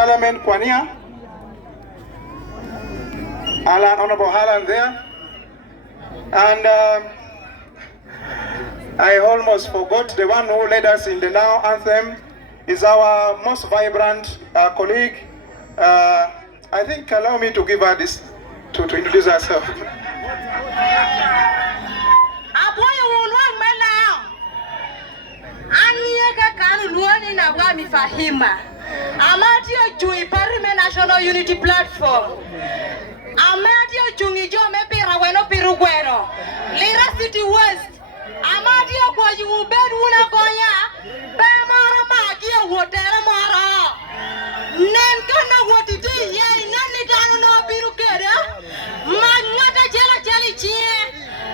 Parliament Kwania. Alan, Honorable Alan there. And I almost forgot the one who led us in the now anthem is our most vibrant colleague. I think allow me to give her this to introduce herself. Amadio Jui Parliament National Unity Platform. Amadio Jungi Jo Mepira Weno Piruguero. Lira City West. Amadio Kwayu Beduna Koya. Bemara Magia Water Mara. Nemkana what it is, yea, none down no Pirugera. Magnata Jella Jelly Cheer.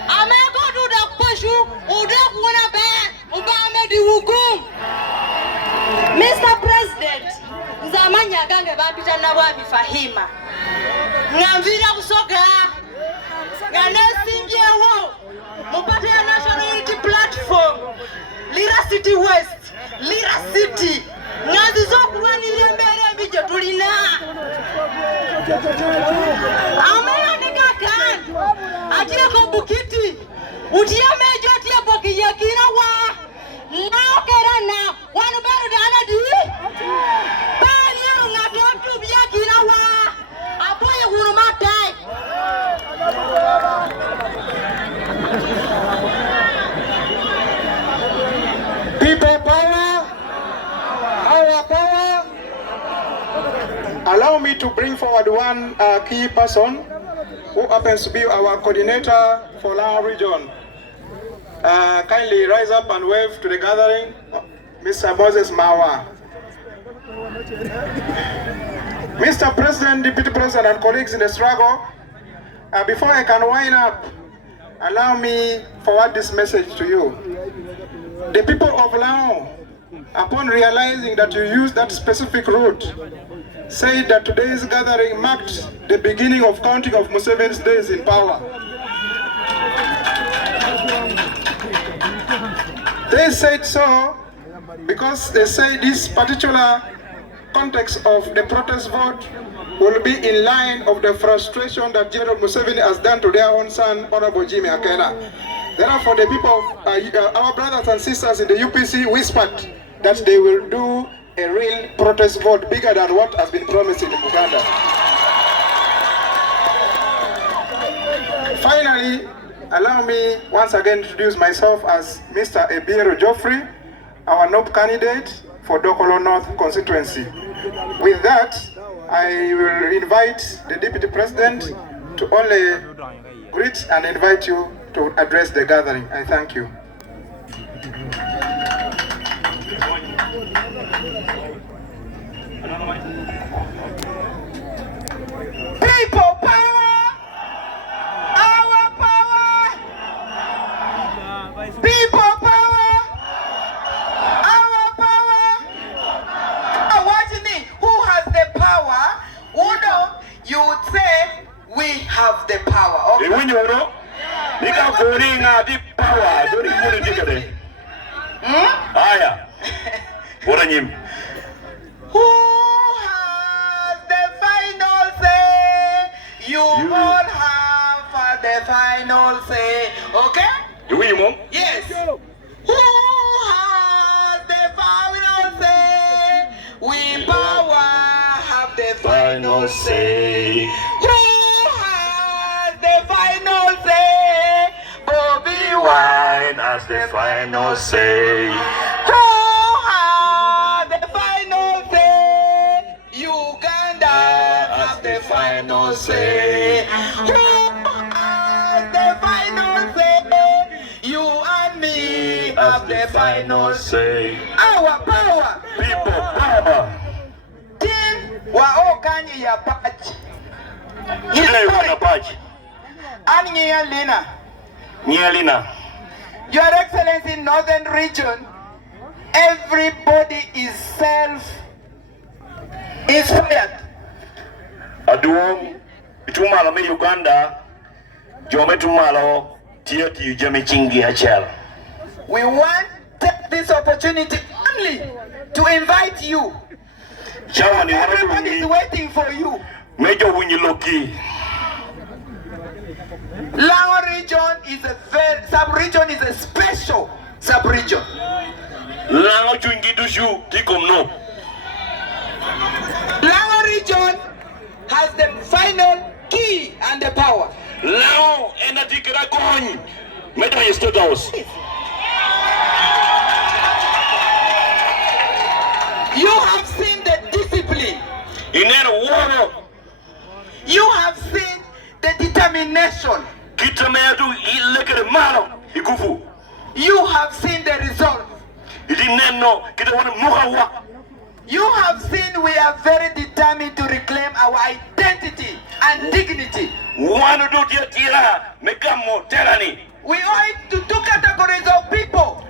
Amego do the Pushu, Udak Wanabe, Obama di Wugum. Mr. President, Zamanya gange bapita na wabi fahima. Ngamvira kusoka. Nganesingi ewo. Mupate ya National Unity Platform. Lira City West. Lira City. Ngazizoku wani liembere mbijo tulina. Amea nikakan. Atia kubukiti. Utia mejo atia poki yakina wa. Now kerana wanu beru dana di bali ngatotu bia kinawa apoye hurumatai People power, our power. Allow me to bring forward one key person who happens to be our coordinator for Lao region. Kindly rise up and wave to the gathering, Mr. Moses Mawa. Mr. President, Deputy President, and colleagues in the struggle, before I can wind up, allow me forward this message to you. The people of Lao, upon realizing that you used that specific route, said that today's gathering marked the beginning of counting of Museveni's days in power. They said so because they say this particular context of the protest vote will be in line of the frustration that General Museveni has done to their own son, Honorable Jimmy Akela. Therefore, the people, our brothers and sisters in the UPC whispered that they will do a real protest vote bigger than what has been promised in Uganda. Finally, allow me once again to introduce myself as Mr. Ebiero Geoffrey, our NOP candidate for Dokolo North constituency. With that, I will invite the Deputy President to only greet and invite you to address the gathering. I thank you. people power, our power, people power, our power. What do you mean? Who has the power? Uno, you would say we have the power. Okay. Who has the final say? You all have the final say. Okay? Yes. Who has the final say? We power have the final say. Who has the final say? Bobby Wine has the final say. Who has the final say? Uganda has the final say. Who has the final say? You and me have the final say. Our power. People power. Team Waokanyi ya Apac. Apac. And Nyalina. Nyalina. Your Excellency, in Northern Region, everybody is self-inspired. Aduom itumalo me Uganda jome tumalo tieti ujame chingi achal. We want to take this opportunity only to invite you. Everybody is waiting for you. Major Winyiloki. Lango region is a sub-region is a special sub-region. Lango Chungidushu, Tikomno. Lango region has the final key and the power. Lao Enatikara Gony. Major State House. You have seen the discipline. In a war. You have seen the determination. You have seen the result. You have seen we are very determined to reclaim our identity and dignity. We owe it to two categories of people.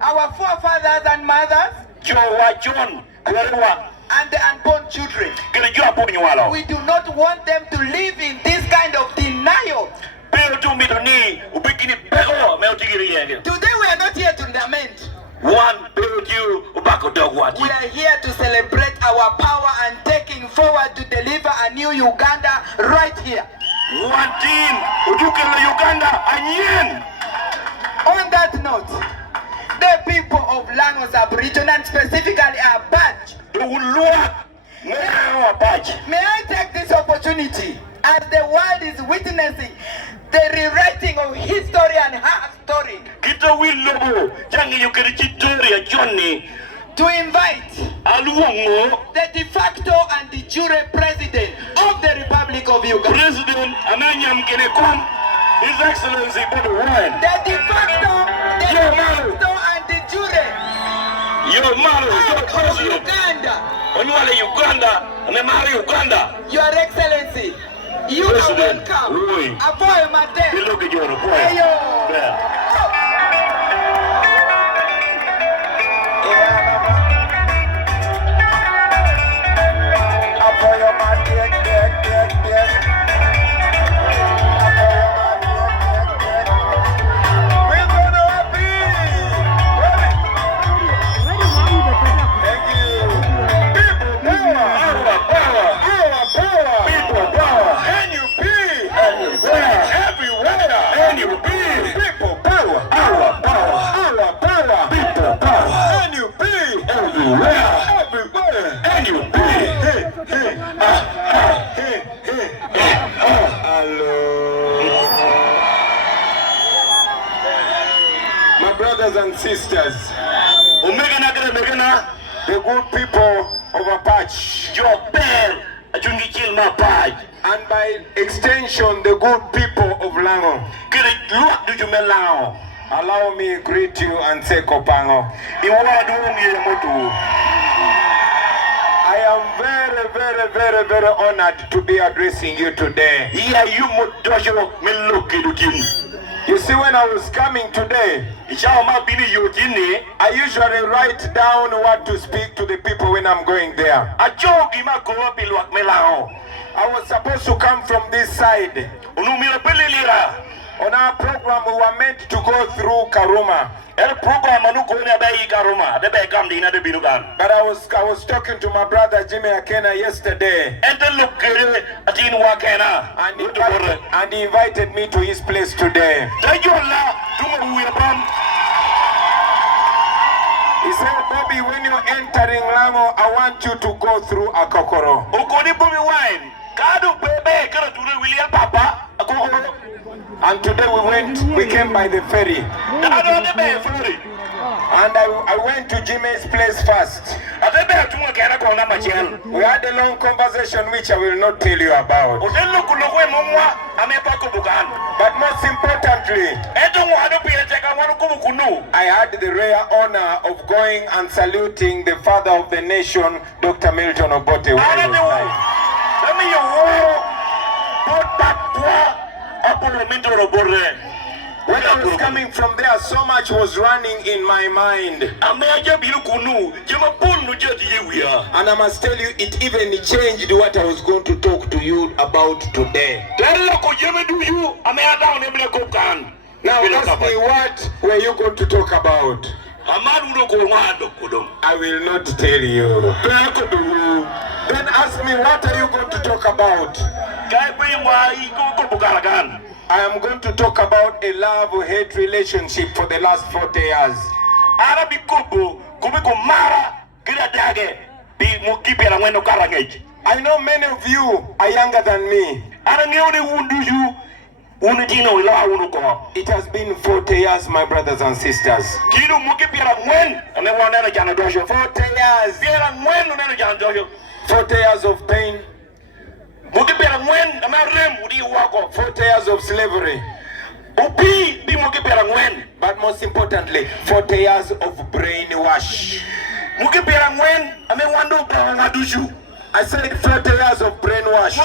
Our forefathers and mothers and the unborn children. We do not want them to live in this kind of denial. Today we are not here to lament. We are here to celebrate our power and taking forward to deliver a new Uganda right here. On that note, the people of Lango sub-region and specifically Apac, may I take this opportunity as the world is witnessing the rewriting of history and her story to invite the de facto and de jure president of the Republic of Uganda. President His Excellency Bodo Wine. The de facto and de jure Your Maru, your of president. Uganda. Uganda, Uganda. Your Excellency, you President, are welcome. oui. Avoy Mate. Look at your Hey, yo. My brothers and sisters, the good people of Apac, and by extension, the good people of Lango, allow me to greet you and say Kopango. I am very honored to be addressing you today. You see, when I was coming today, I usually write down what to speak to the people when I'm going there. I was supposed to come from this side. On our program, we were meant to go through Karuma. But I was talking to my brother Jimmy Akena yesterday, and he invited me to his place today. He said, Bobby, when you're entering Lango, I want you to go through Akokoro. And today we came by the ferry. And I went to Jimmy's place first. We had a long conversation which I will not tell you about. But most importantly, I had the rare honor of going and saluting the father of the nation, Dr. Milton Obote. When I was coming from there, so much was running in my mind. And I must tell you, it even changed what I was going to talk to you about today. Now ask me, what were you going to talk about? I will not tell you. Then ask me, what are you going to talk about? I am going to talk about a love-hate relationship for the last 40 years. I know many of you are younger than me. It has been 40 years, my brothers and sisters. 40 years. 40 years of pain. 40 years of slavery. But most importantly, 40 years of brainwash. I said 40 years of brainwash.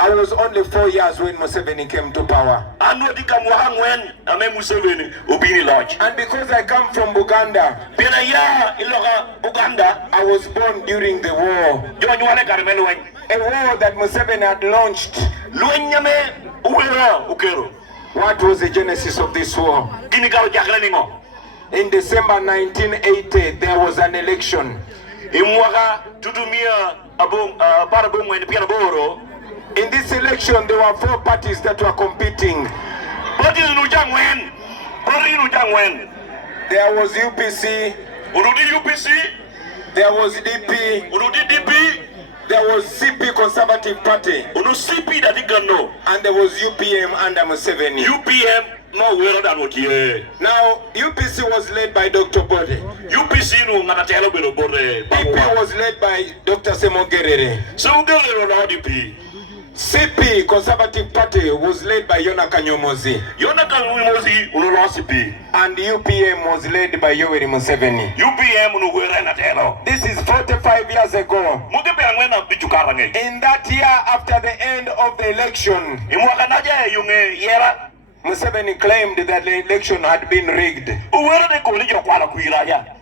I was only 4 years when Museveni came to power. And because I come from Buganda, I was born during the war. A war that Museveni had launched. What was the genesis of this war? In December 1980, there was an election. In this election, there were 4 parties that were competing. There was UPC, there was DP, there was CP Conservative Party, and there was UPM under Museveni. Now, UPC was led by Dr. Bode. DP was led by Dr. Semogerere. CP, Conservative Party, was led by Yona Kanyomozi. And UPM was led by Yoweri Museveni. This is 45 years ago. In that year, after the end of the election, Museveni claimed that the election had been rigged.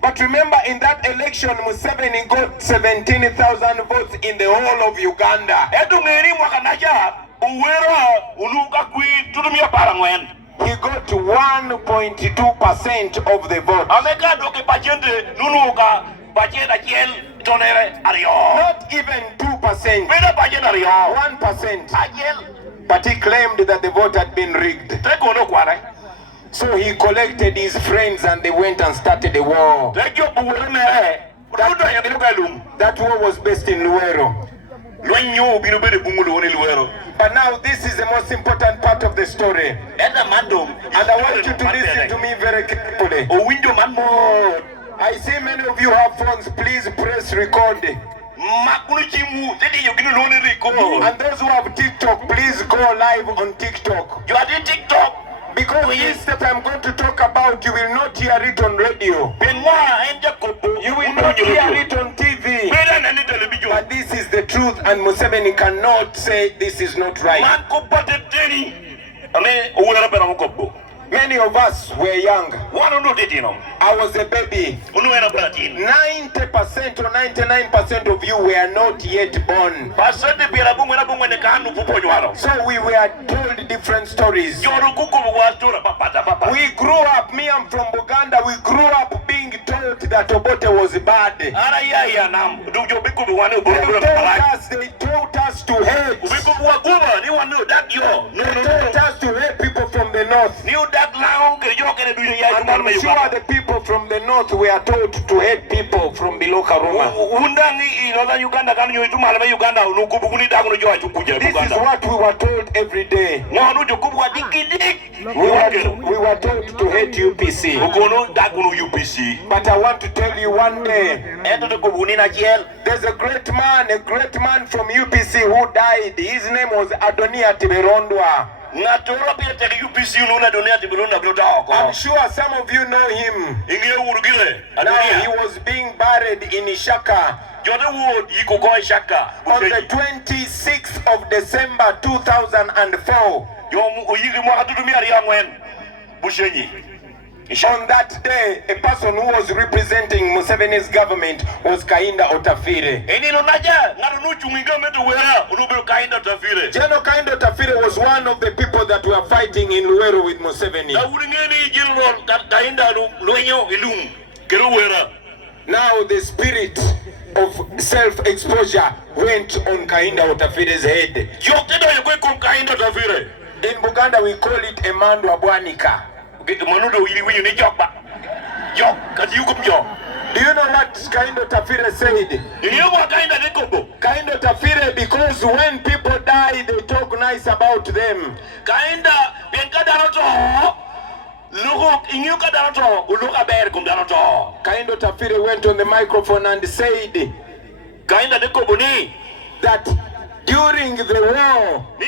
But remember, in that election, Museveni got 17,000 votes in the whole of Uganda. He got 1.2% of the vote. Not even 2%. 1%. But he claimed that the vote had been rigged. So he collected his friends and they went and started a war. That war was based in Luero. But now this is the most important part of the story. And I want you to listen to me very carefully. I see many of you have phones. Please press record. And those who have TikTok, please go live on TikTok. You are in TikTok? Because this that I'm going to talk about, you will not hear it on radio. You will not hear it on TV. But this is the truth, and Museveni cannot say this is not right. Many of us were young. I was a baby. 90% or 99% of you were not yet born. So we were told different stories. We grew up, me I'm from Buganda, we grew up being told that Obote was bad. They taught us to hate. They taught us to hate people from the north. And I'm sure the people from the north were told to hate people from below Karuma. This is what we were told every day. We were told to hate UPC. But I want to tell you one day, there's a great man from UPC who died. His name was Adonia Tiberondwa. I'm sure some of you know him. Now he was being buried in Ishaka on the 26th of December 2004. On that day, a person who was representing Museveni's government was Kainda Otafire. General Kainda Otafire was one of the people that were fighting in Luweero with Museveni. Now the spirit of self-exposure went on Kainda Otafire's head. In Buganda we call it Emandwa Bwanika. Do you know what Kainda Otafire said? Kainda Otafire, because when people die, they talk nice about them. Kainda Otafire went on the microphone and said that during the war, the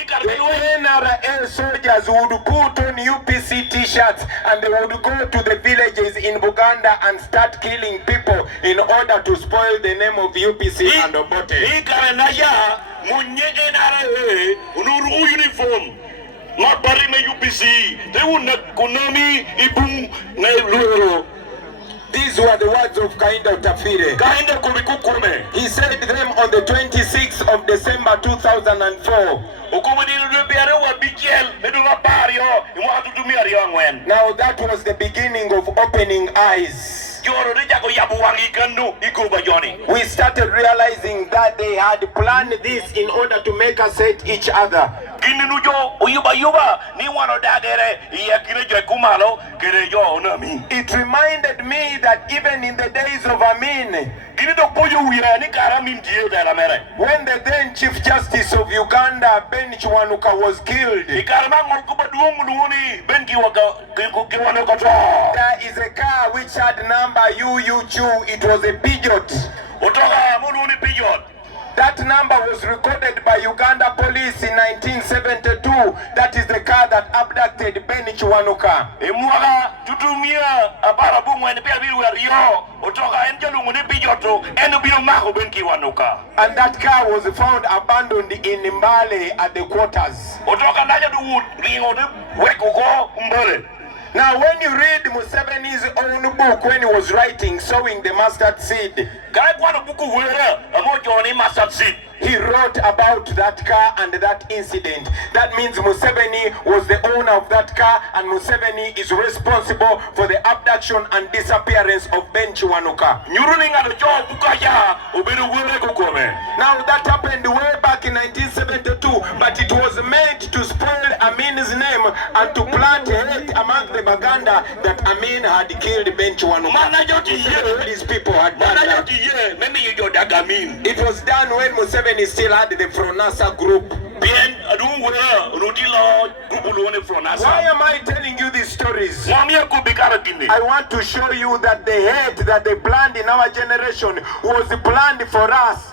NRA soldiers would put on UPC t-shirts and they would go to the villages in Buganda and start killing people in order to spoil the name of UPC and Obote. These were the words of Kainda Otafire. He said them on the 26th of December 2004. Now that was the beginning of opening eyes. We started realizing that they had planned this in order to make us hate each other. It reminded me that even in the days of Amin, when the then Chief Justice of Uganda, Ben Chiwanuka, was killed, there is a car which had number UU2. It was a Peugeot. That number was recorded by Uganda police in 1972. That is the car that abducted Ben Chiwanuka. And that car was found abandoned in Mbale at the quarters. Now when you read Museveni's own book when he was writing Sowing the Mustard Seed, he wrote about that car and that incident. That means Museveni was the owner of that car and Museveni is responsible for the abduction and disappearance of Ben Chiwanuka. Now that happened way back in 1972, but it was meant to spoil Amin's name and to plant hate among the Baganda that Amin had killed Ben Chiwanuka. These people had done that. It was done when Museveni still had the Fronasa group. Why am I telling you these stories? I want to show you that the hate that they planned in our generation was planned for us.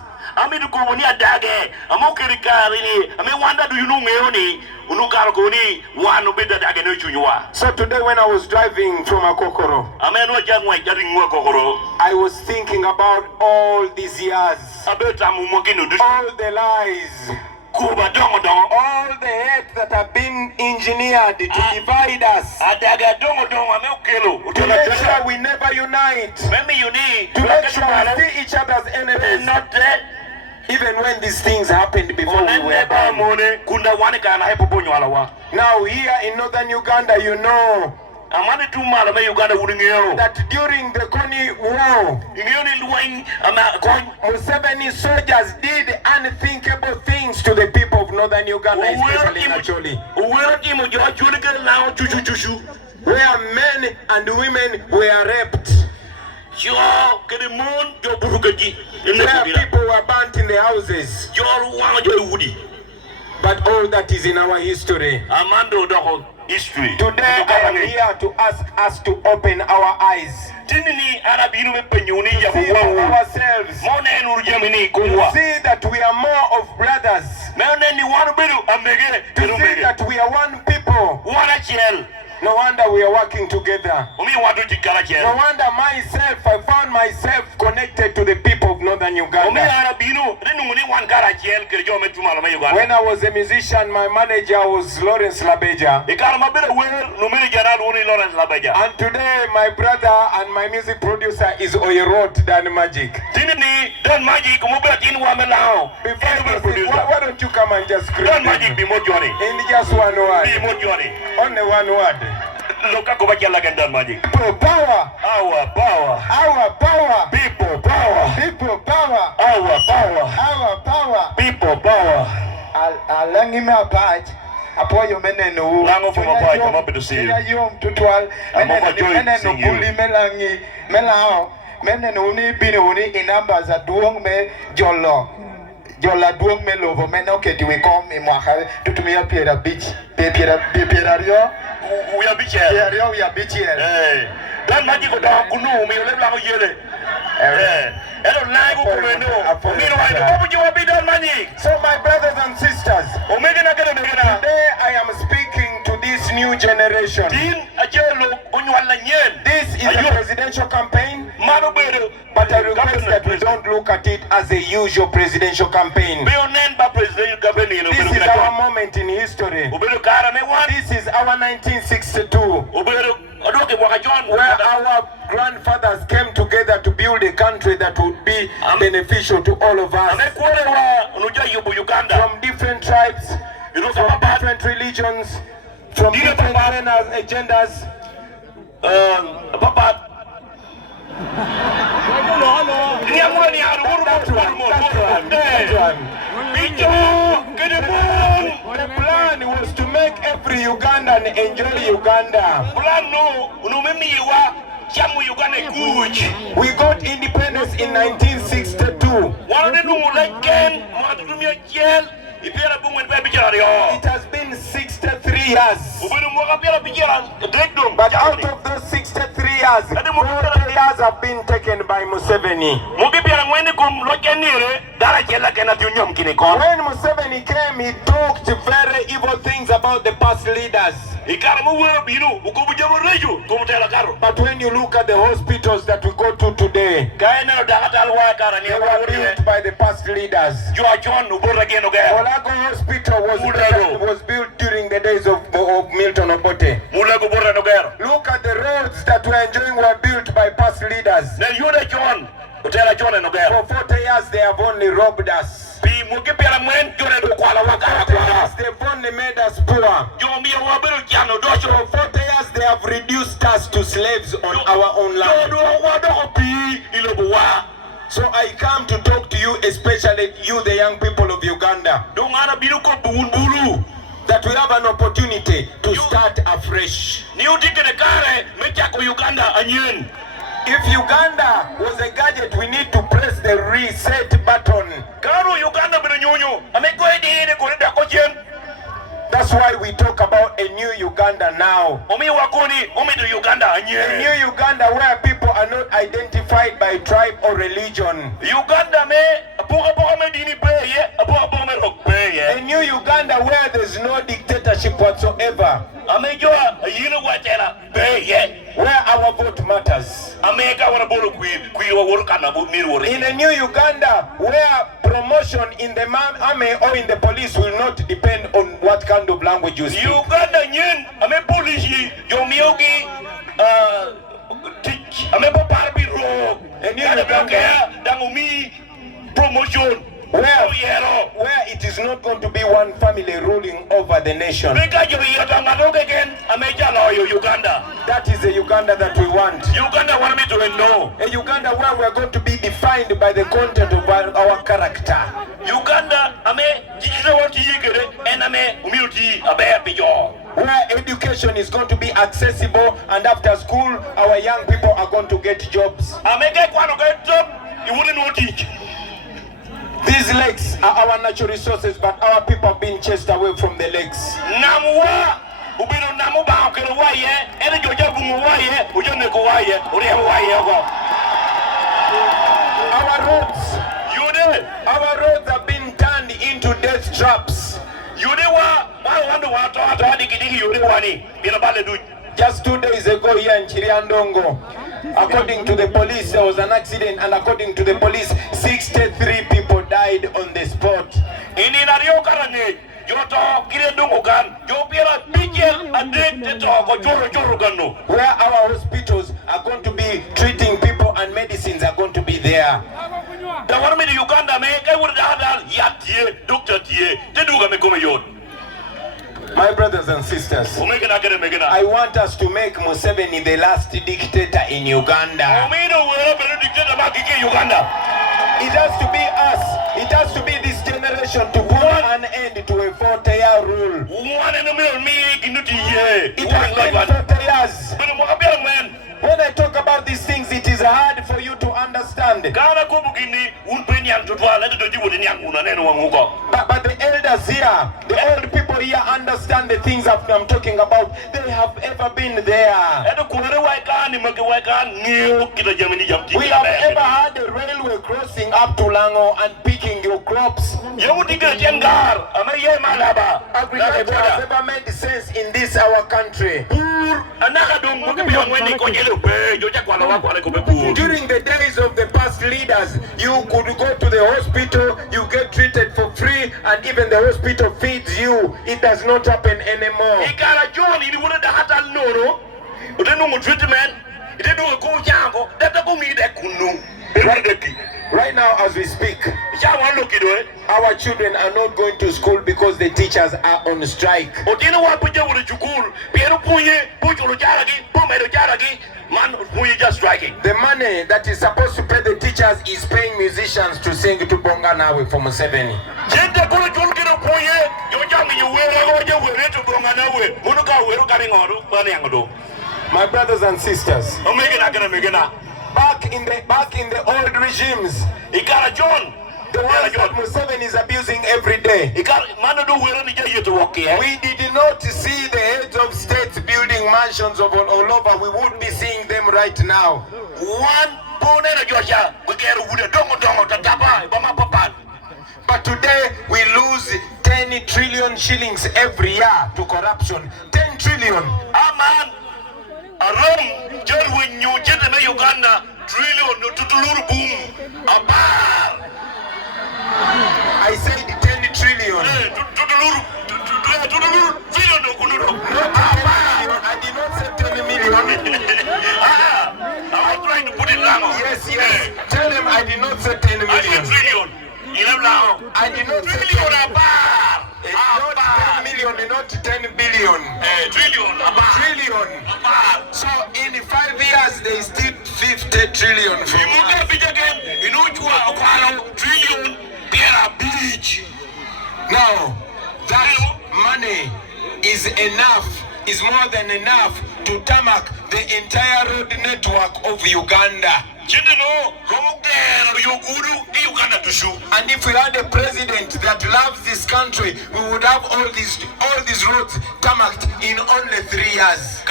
So today when I was driving from Akokoro, I was thinking about all these years, all the lies, all the hate that have been engineered to divide us, to make sure we never unite, to make sure we see each other's enemies. Even when these things happened before we were born. Now here in northern Uganda, you know that during the Kony War, Museveni soldiers did unthinkable things to the people of northern Uganda, especially in Acholi, where men and women were raped, where people were burnt in the houses. But all that is in our history. Today I am here to ask us to open our eyes, to see ourselves, to see that we are more of brothers, to see that we are one people. No wonder we are working together. No wonder I found myself connected to the people of northern Uganda. When I was a musician, my manager was Lawrence Labeja. And today, my brother and my music producer is Oyerot Dan Magic. Why don't you come and just scream? In just one word. Only one word. People power. Our power. Our power. People power. People power. Our power. Our power. People power. Alangime Apac. Apoyo menenu. Lango from Apac, I'm happy to see you. Yom tutual. I'm overjoyed seeing you. Melangi. Melao. Menenu ni bini uni inamba za duong me jolo. Jola duong me lovo menoke we come in mwaka tutumia Piera Beach. Piera Rio. We are bitch here. Rio we are beach here. Hey. Dan Magic go down kunu me ole blanco yele. So my brothers and sisters, today I am speaking to this new generation. This is a presidential campaign, but I request that we don't look at it as a usual presidential campaign. This is our moment in history. This is our 1962. Where our grandfathers came together to build a country that would be beneficial to all of us. From different tribes, from different religions, from different agendas. The plan was to make every Ugandan enjoy Uganda. We got independence in 1962. It has been 63 years. But out of those 63 years, 40 years have been taken by Museveni. When Museveni came, he talked very evil things about the past leaders. But when you look at the hospitals that we go to today, they were built by the past leaders. Olago Hospital was built during the days of Milton Obote. Look at the roads that we're enjoying were built by past leaders. For 40 years they have only robbed us. They've only made us poor. For 40 years they have reduced us to slaves on our own land. So I come to talk to you, especially you, the young people of Uganda, that we have an opportunity to start afresh. If Uganda was a gadget, we need to press the reset button. That's why we talk about a new Uganda now. A new Uganda where people are not identified by tribe or religion. A new Uganda where there's no dictatorship whatsoever. Where our vote matters. In a new Uganda where promotion in the army or in the police will not depend on what kind of language you speak. A new Uganda promotion where it is not going to be one family ruling over the nation. That is the Uganda that we want. A Uganda where we are going to be defined by the content of our character. Where education is going to be accessible, and after school our young people are going to get jobs. These lakes are our natural resources, but our people have been chased away from the lakes. Our roads have been turned into death traps. Just 2 days ago here in Chiriandongo, according to the police, there was an accident, and according to the police, 63 people died on the spot. nge joto kire dungo kan jo piera bigel ande teto ko joro gano where our hospitals are going to be treating people and medicines are going to be there. Da war mi Uganda me kai wur da dal yatie doctor tie te duga me come yot. My brothers and sisters, I want us to make Museveni the last dictator in Uganda. It has to be us. It has to be this generation to put an end to a 40-year rule. It has been 40 years. When I talk about these things, it is hard for you to understand. But the elders here, the old people here understand the things that I'm talking about. They have ever been there. We have ever had a railway crossing up to Lango and picking your crops. Agriculture has ever made sense in this our country. During the days of the past leaders, you could go to the hospital, you get treated for free, and even the hospital feeds you. It does not happen anymore. Right now, as we speak, our children are not going to school because the teachers are on strike. The money that is supposed to pay the teachers is paying musicians to sing to Bonga Nawe for Museveni. My brothers and sisters, back in the old regimes, the ones that Museveni is abusing every day, we did not see the heads of states building mansions all over. We would be seeing them right now. But today we lose 10 trillion shillings every year to corruption. 10 trillion. I said 10 trillion. I did not say 10 million. I'm trying to put it down. Yes. Tell them I did not say 10 million. I did not say 10 million. Not 10 million, not 10 billion. Trillion. So in 5 years, they still 50 trillion. Now, that money is more than enough to tarmac the entire road network of Uganda. And if we had a president that loves this country, we would have all these roads tarmacked in only 3 years.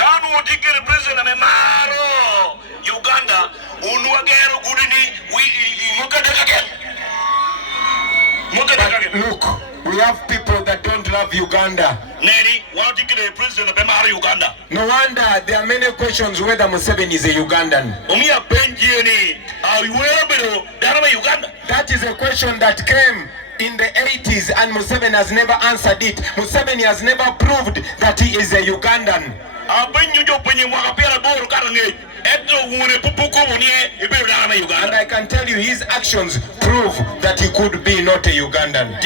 But look, we have people that don't love Uganda. No wonder there are many questions whether Museveni is a Ugandan. That is a question that came in the 80s and Museveni has never answered it. Museveni has never proved that he is a Ugandan. And I can tell you his actions prove that he could be not a Ugandan.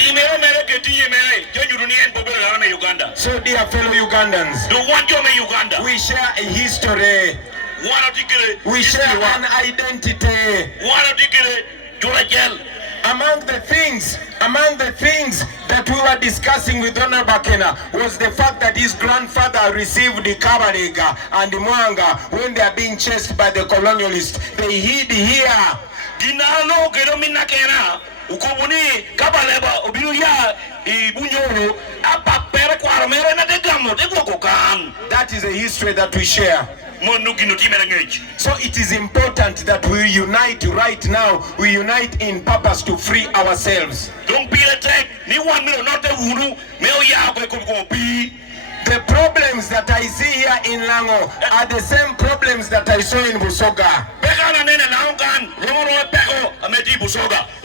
So dear fellow Ugandans, we share a history, we share an identity. Among the things that we were discussing with Honorable Bakena was the fact that his grandfather received the Kabarega and the Mwanga when they are being chased by the colonialists. They hid here. That is a history that we share. So it is important that we unite right now. We unite in purpose to free ourselves. The problems that I see here in Lango are the same problems that I saw in Busoga.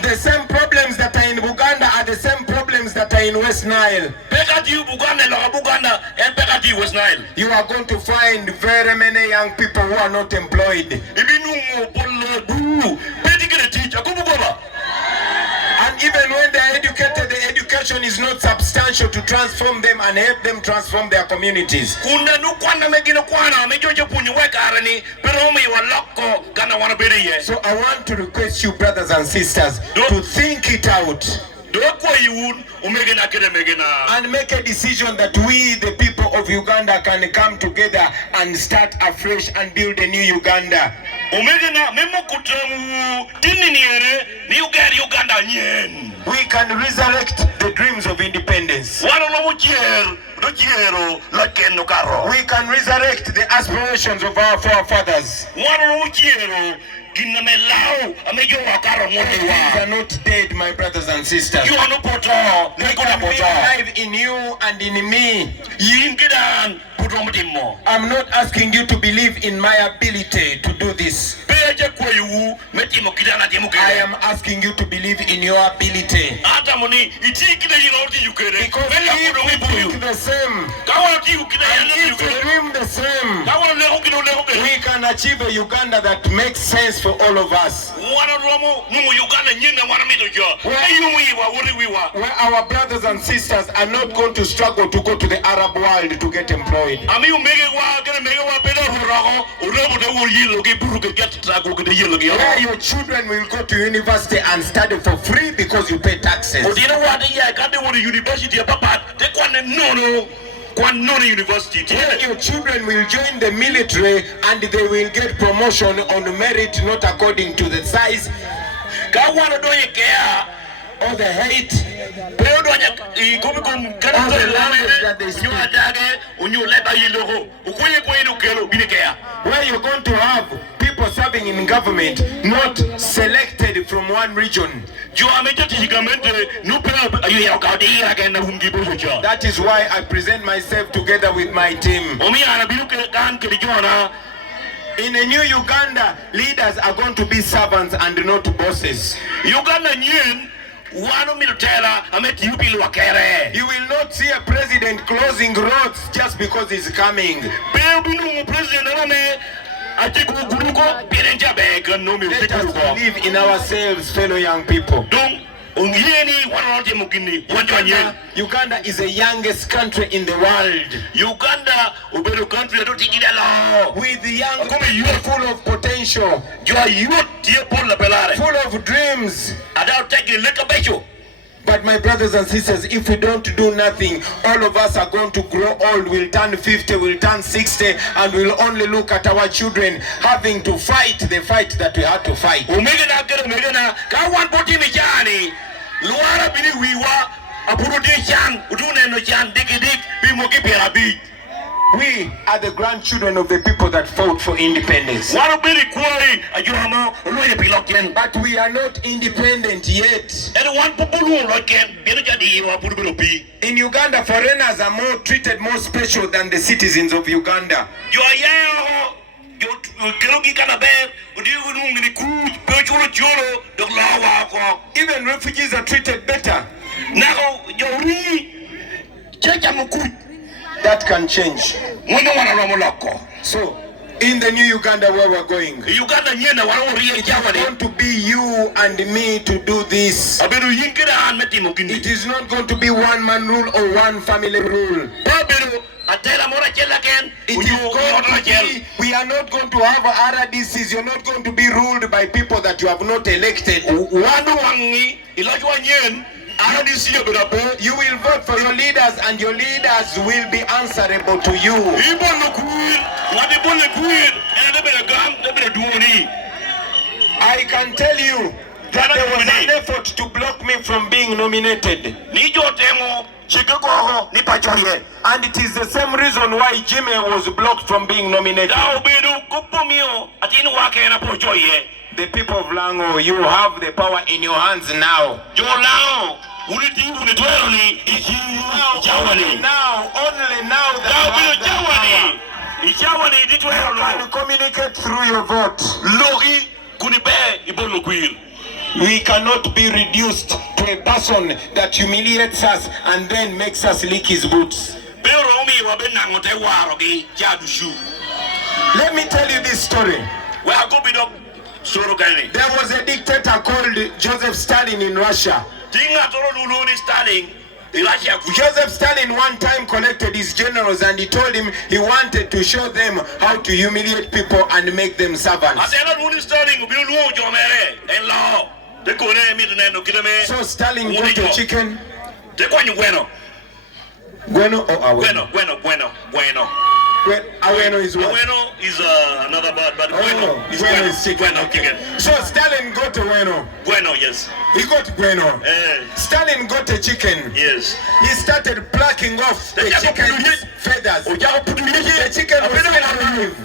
The same problems that are in Buganda are the same problems that are in West West Nile, you are going to find very many young people who are not employed. And even when they are educated, the education is not substantial to transform them and help them transform their communities. So I want to request you, brothers and sisters, to think it out and make a decision that we, the people of Uganda, can come together and start afresh and build a new Uganda. We can resurrect the dreams of independence. We can resurrect the aspirations of our forefathers. These are not dead, my brothers and sisters. They can be alive in you and in me. I'm not asking you to believe in my ability to do this. I am asking you to believe in your ability. Because if we think the same, and if we dream the same, we can achieve a Uganda that makes sense for all of us. Where our brothers and sisters are not going to struggle to go to the Arab world to get employed. Where your children will go to university and study for free because you pay taxes. Where your children will join the military and they will get promotion on merit, not according to the size or the hate or the language that they speak. Where you're going to have people serving in government not selected from one region. That is why I present myself together with my team. In a new Uganda, leaders are going to be servants and not bosses. You will not see a president closing roads just because he's coming. Let us believe in ourselves, fellow young people. Uganda is the youngest country in the world. With young people full of potential, full of dreams. But my brothers and sisters, if we don't do nothing, all of us are going to grow old. We'll turn 50, we'll turn 60, and we'll only look at our children having to fight the fight that we had to fight. We are the grandchildren of the people that fought for independence. But we are not independent yet. In Uganda, foreigners are treated more special than the citizens of Uganda. Even refugees are treated better. That can change. So, in the new Uganda where we're going, it's going to be you and me to do this. It is not going to be one man rule or one family rule. We are not going to have RDCs. You're not going to be ruled by people that you have not elected. You will vote for your leaders and your leaders will be answerable to you. I can tell you that there was an effort to block me from being nominated. And it is the same reason why Jimmy was blocked from being nominated. The people of Lango, you have the power in your hands now. Only now that you communicate through your vote. We cannot be reduced to to a person that humiliates us and then makes us lick his boots. Let me tell you this story. There was a dictator called Joseph Stalin in Russia. Joseph Stalin one time collected his generals and he told him he wanted to show them how to humiliate people and make them servants. So Stalin got a chicken. Bueno or aweno? Aweno is what? Aweno is another bird, but bueno is bueno is chicken. chicken. So Stalin got a bueno. Bueno, yes. He got bueno. Stalin got a chicken. Yes. He started plucking off the chicken's feathers. The chicken was still alive.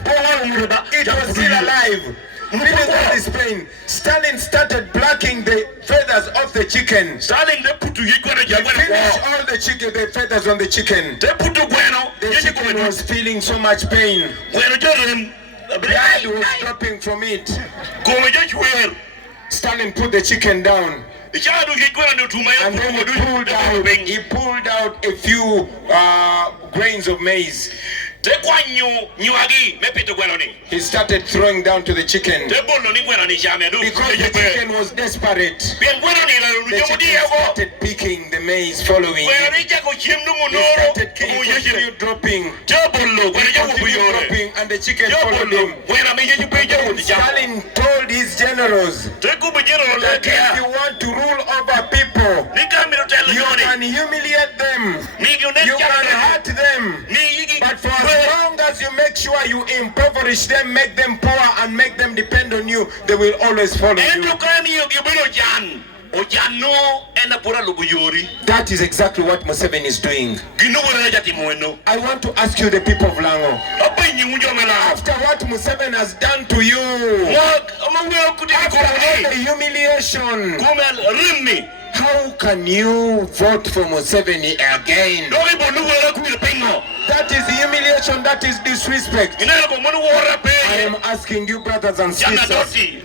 It was still alive. Feeling all this pain, Stalin started plucking the feathers off the chicken. He finished all the feathers on the chicken. The chicken was feeling so much pain. Blood was dropping from it. Stalin put the chicken down. And then he pulled out a few grains of maize. He started throwing down to the chicken because the chicken was desperate. The chicken started picking the maize following him. He started continued dropping and the chicken followed him. Stalin told his generals that if you want to rule over people, you can humiliate them, you can hurt them, but for as long as you make sure you impoverish them, make them poor and make them depend on you, they will always follow you. That is exactly what Museveni is doing. I want to ask you, the people of Lango, after what Museveni has done to you, after all the humiliation, how can you vote for Museveni again? That is humiliation, that is disrespect. I am asking you, brothers and sisters, speak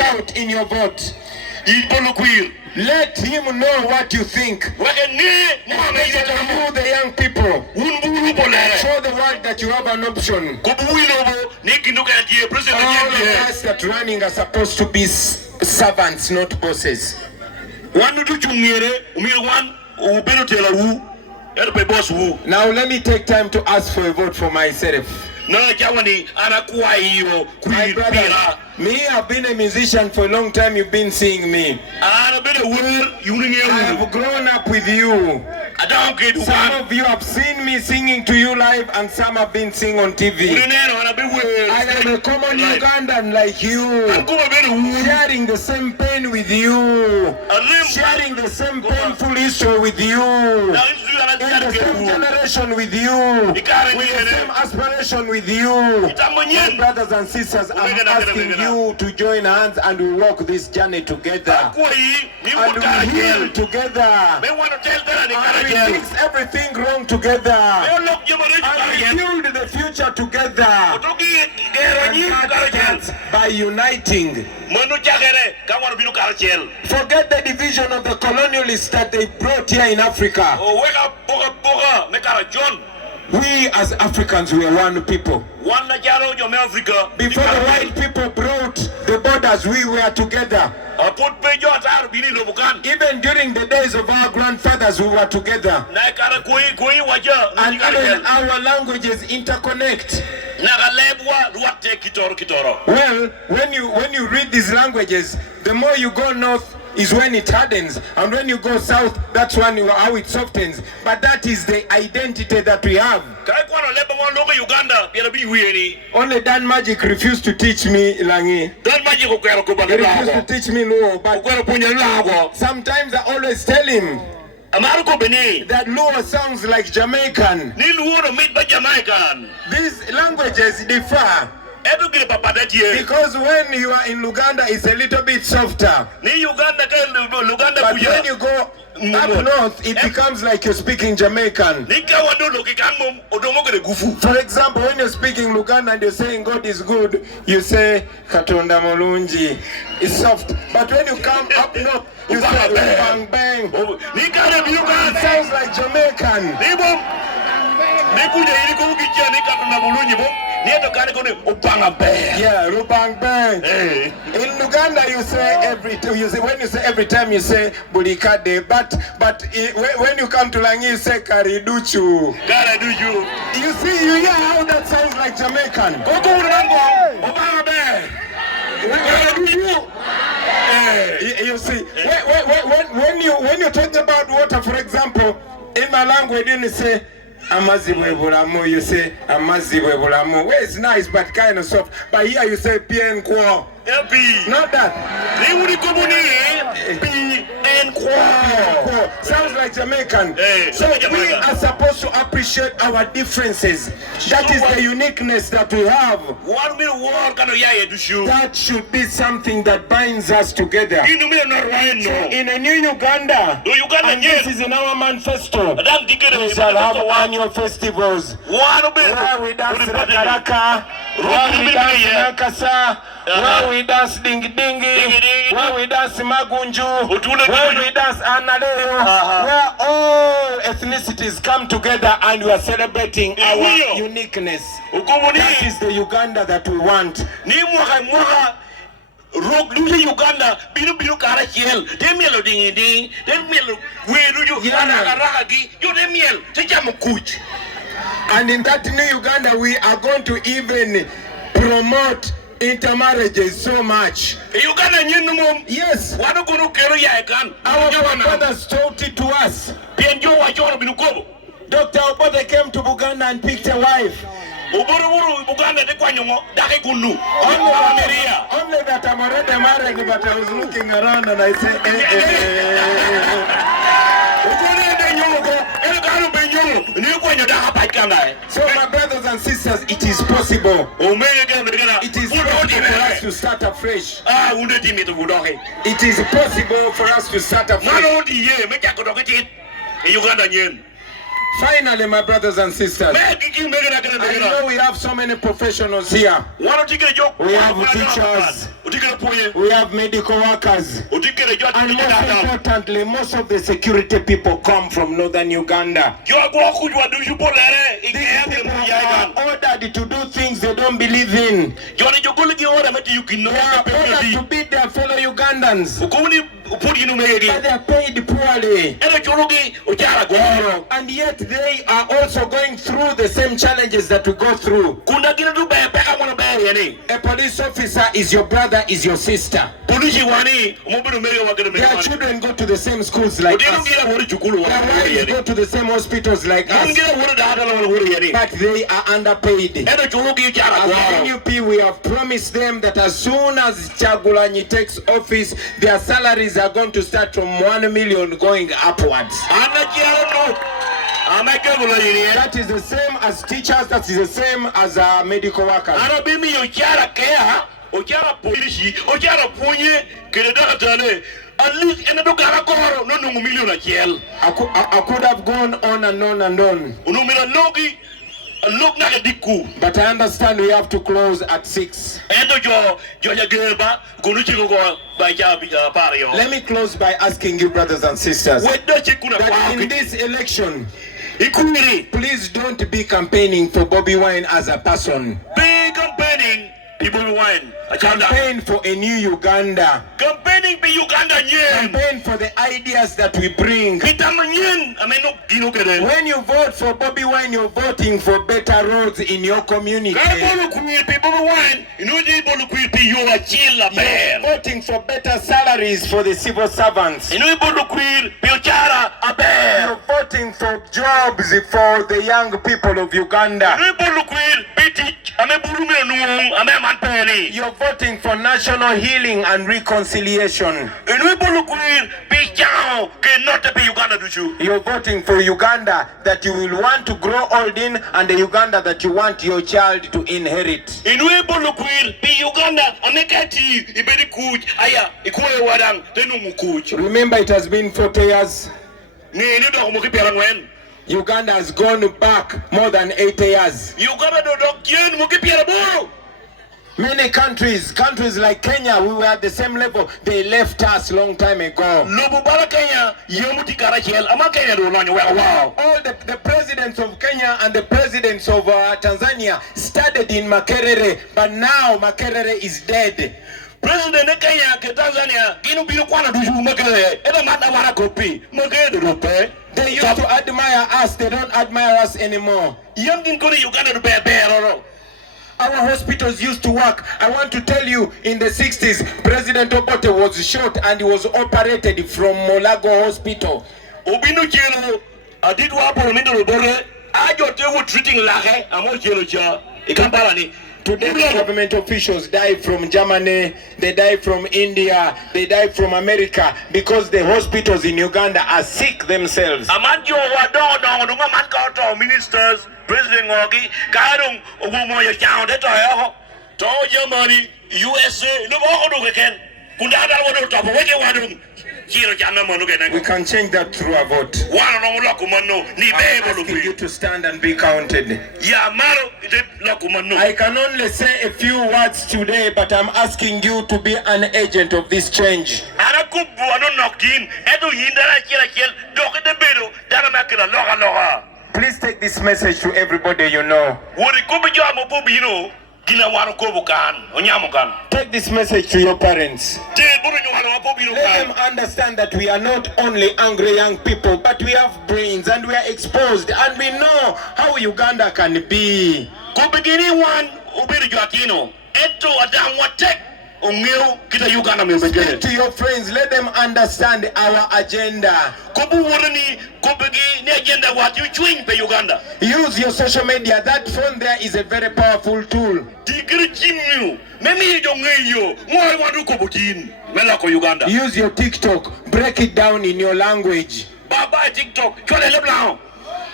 out in your vote. Let him know what you think. Especially you, the young people. Show the world that you have an option. All of us that running are supposed to be servants, not bosses. Now let me take time to ask for a vote for myself. My brother, me, I've been a musician for a long time. You've been seeing me. I have grown up with you. Some of you have seen me singing to you live, and some have been singing on TV. I am a common Ugandan like you, sharing the same pain with you, sharing the same painful history with you, in the same generation with you, with the same aspiration with you. My brothers and sisters, I'm asking you to join hands and we walk this journey together. And we heal together. And we fix everything wrong together. And we build the future together. And that starts by uniting. Forget the division of the colonialists that they brought here in Africa. We as Africans, we are one people. Before the white people brought the borders, we were together. Even during the days of our grandfathers, we were together. And even our languages interconnect. Well, when you read these languages, the more you go north is when it hardens, and when you go south, that's when how it softens. But that is the identity that we have. Only Dan Magic refused to teach me Langi. He refused to teach me Luo, but sometimes I always tell him that Luo sounds like Jamaican. These languages differ. Because when you are in Luganda, it's a little bit softer. But when you go north, it becomes like you're speaking Jamaican. For example, when you're speaking Luganda and you're saying God is good, you say Katonda Mulungi. It's soft. But when you come up north, you say bang bang. It sounds like Jamaican. Yeah, Rubang Bang. In Uganda, you say when you say every time you say Bulikade, but when you come to Langi, you say Kariduchu. You see, you hear how that sounds like Jamaican. You see, when you talk about water, for example, in my language, you say Amazibwe Bulamu, you say Amazibwe Bulamu. Well, it's nice but kind of soft. But here you say Pien Kwa. Not that. Sounds like Jamaican. So we are supposed to appreciate our differences. That is the uniqueness that we have. That should be something that binds us together. So in a new Uganda, and this is in our manifesto, we shall have annual festivals where we dance Rakaraka, where we dance Nakasa, where we dance Dingi Dingi, where we dance Magunju, where we dance Analeo, where all ethnicities come together and we are celebrating our uniqueness. That is the Uganda that we want. Uganda, biru kara chiel, demielo dingi ding, demielo wedu demiel, tejamu kuch. And in that new Uganda, we are going to even promote intermarriages so much. Uganda nyinumum. Yes. Wanu kunu kero ya ekan. Our fathers taught it to us. Pienjo wajono binukobo. Dr. Obote came to Buganda and picked a wife. Uburu Buganda de kwanyongo dake kunu. Only that I'm already married, but I was looking around and I said, So my brothers and sisters, it is possible. It is possible for us to start afresh. It is possible for us to start afresh. Finally, my brothers and sisters, I know we have so many professionals here. We have teachers, we have medical workers, and most importantly, most of the security people come from northern Uganda. These people are ordered to do things they don't believe in. They are ordered to beat their fellow Ugandans. But they are paid poorly. And yet they are also going through the same challenges that we go through. A police officer is your brother, is your sister. Their children go to the same schools like us. Their wives go to the same hospitals like us. But they are underpaid. As the NUP, we have promised them that as soon as Kyagulanyi takes office, their salaries are going to start from 1 million going upwards. That is the same as teachers, that is the same as medical workers. I could have gone on and on and on. But I understand we have to close at 6. Let me close by asking you, brothers and sisters, that in this election, please don't be campaigning for Bobi Wine as a person. Campaign for a new Uganda. Campaign for the ideas that we bring. When you vote for Bobi Wine, you're voting for better roads in your community. You're voting for better salaries for the civil servants. You're voting for jobs for the young people of Uganda. You're voting for national healing and reconciliation. You're voting for Uganda that you will want to grow old in, and the Uganda that you want your child to inherit. Remember, it has been 40 years. Uganda has gone back more than 80 years. Many countries like Kenya, we were at the same level. They left us long time ago. All the presidents of Kenya and the presidents of Tanzania started in Makerere, but now Makerere is dead. President of Kenya ke Tanzania ginu binu kwana duju Makerere. Eda mata wana kopi. Makerere rupe. They used to admire us. They don't admire us anymore. Young kuri Uganda rupe beroro. Our hospitals used to work. I want to tell you, in the 60s, President Obote was shot and he was operated from Molago Hospital. Obinu jelo, adidu hapo mindo robore, ajo tewu treating lahe, amo jelo cha, ikambala. Today, government officials die from Germany, they die from India, they die from America because the hospitals in Uganda are sick themselves. Amanjo wadong man ministers, President Ngogi, Karung, Umoya Town, to Germany, USA, no more again. We can change that through a vote. I'm asking you to stand and be counted. I can only say a few words today, but I'm asking you to be an agent of this change. Please take this message to everybody you know. Take this message to your parents. Let them understand that we are not only angry young people, but we have brains and we are exposed and we know how Uganda can be. Speak to your friends, let them understand our agenda. Use your social media. That phone there is a very powerful tool. Use your TikTok. Break it down in your language.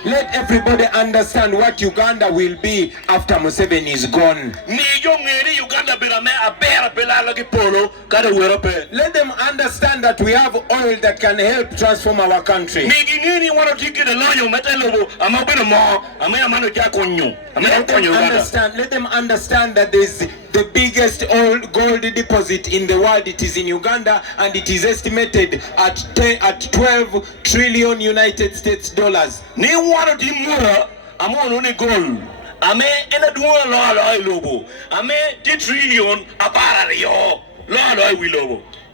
Let everybody understand what Uganda will be after Museveni is gone. Let them understand that we have oil that can help transform our country. Let them understand that there is the biggest gold deposit in the world. It is in Uganda and it is estimated at 12 trillion United States dollars.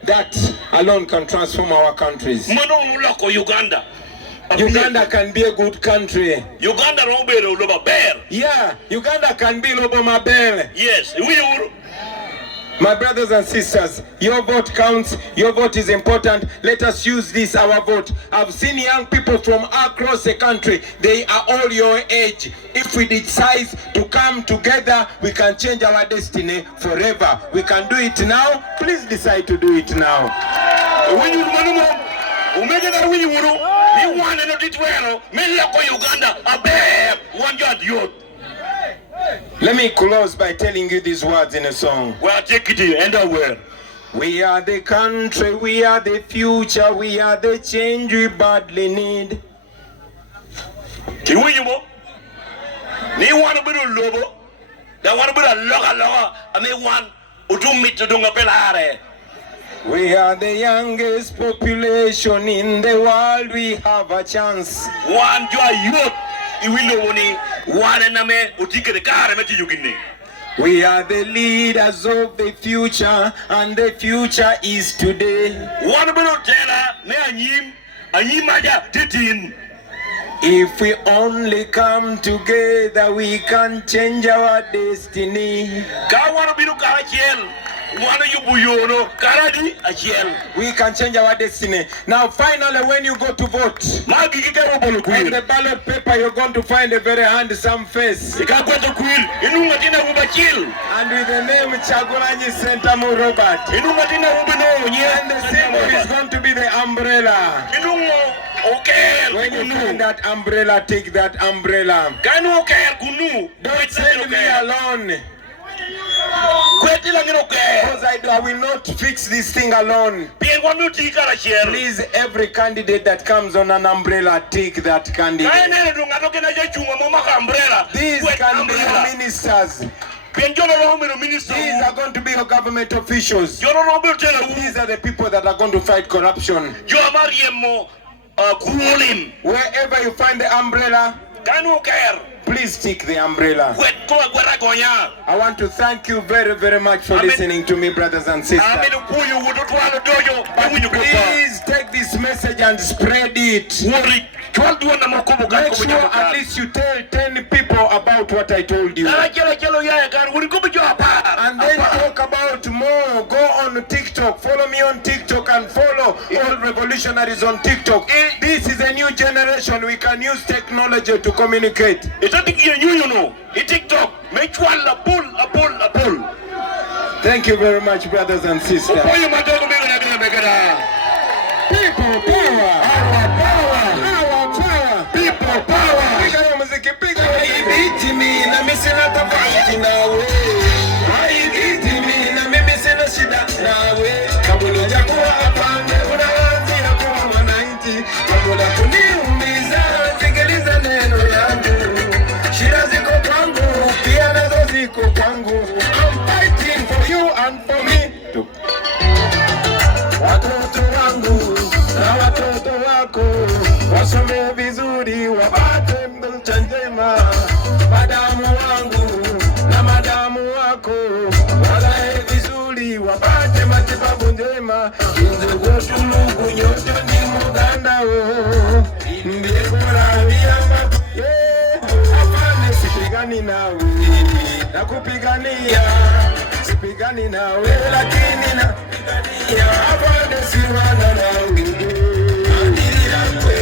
That alone can transform our countries. Uganda can be a good country. Uganda yeah, Uganda can be Mabel. Yes, my brothers and sisters, your vote counts. Your vote is important. Let us use this, our vote. I've seen young people from across the country. They are all your age. If we decide to come together, we can change our destiny forever. We can do it now. Please decide to do it now. Let me close by telling you these words in a song. We are the country, we are the future, we are the change we badly need. We are the youngest population in the world, we have a chance. We are the leaders of the future, and the future is today. If we only come together, we can change our destiny. We can change our destiny. Now finally, when you go to vote, on the ballot paper you're going to find a very handsome face, and with the name Kyagulanyi Ssentamu Robert, and the symbol is going to be the umbrella. When you find that umbrella, take that umbrella. Don't send me alone. Because I will not fix this thing alone. Please, every candidate that comes on an umbrella, take that candidate. These can be your ministers. These are going to be your government officials. These are the people that are going to fight corruption. Wherever you find the umbrella, please take the umbrella. I want to thank you very, very much for listening to me, brothers and sisters. Please take this message and spread it. Make sure at least you tell 10 people about what I told you. And then talk about more. Go on TikTok. Follow me on TikTok and follow all revolutionaries on TikTok. This is a new generation. We can use technology to communicate. Thank you very much, brothers and sisters. People power. Our power. Our power. People power. I'm fighting for you and for me. Watoto wangu na watoto wako wasome vizuri, wapate mcha njema. Madamu wangu na madamu wako walae vizuri, wapate matibabu njema. Ndugu Mungu nyote ni muganda ndiye bora viamba. Afande sipigani nawe, nakupigania. Sipigani nawe lakini na afande siwana nawe. Anirira kwe,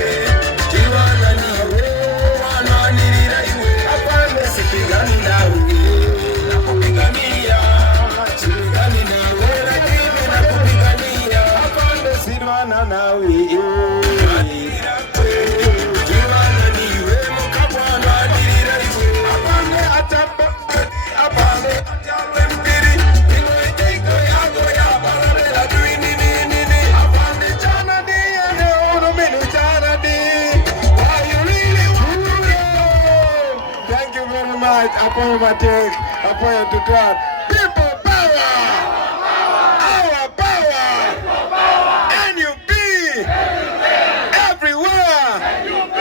tiwana nawe, wananirira iwe. Afande sipigani nawe, nakupigania. Sipigani nawe lakini nakupigania. Afande siwana nawe. Anirira kwe, tiwana niwe, mukabwana anirira iwe. Afande atamba, afande atalwe mpiri. Apac, people power, our power, NUP, everywhere.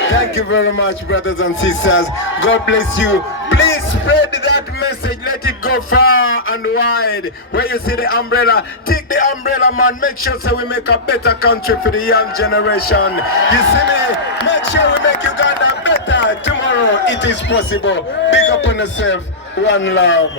Thank you very much, brothers and sisters. God bless you. Please spread that message. Let it go far and wide. Where you see the umbrella, take the umbrella, man. Make sure so we make a better country for the young generation. You see me? Make sure we make Uganda better. Tomorrow it is possible. Big up on yourself. One love.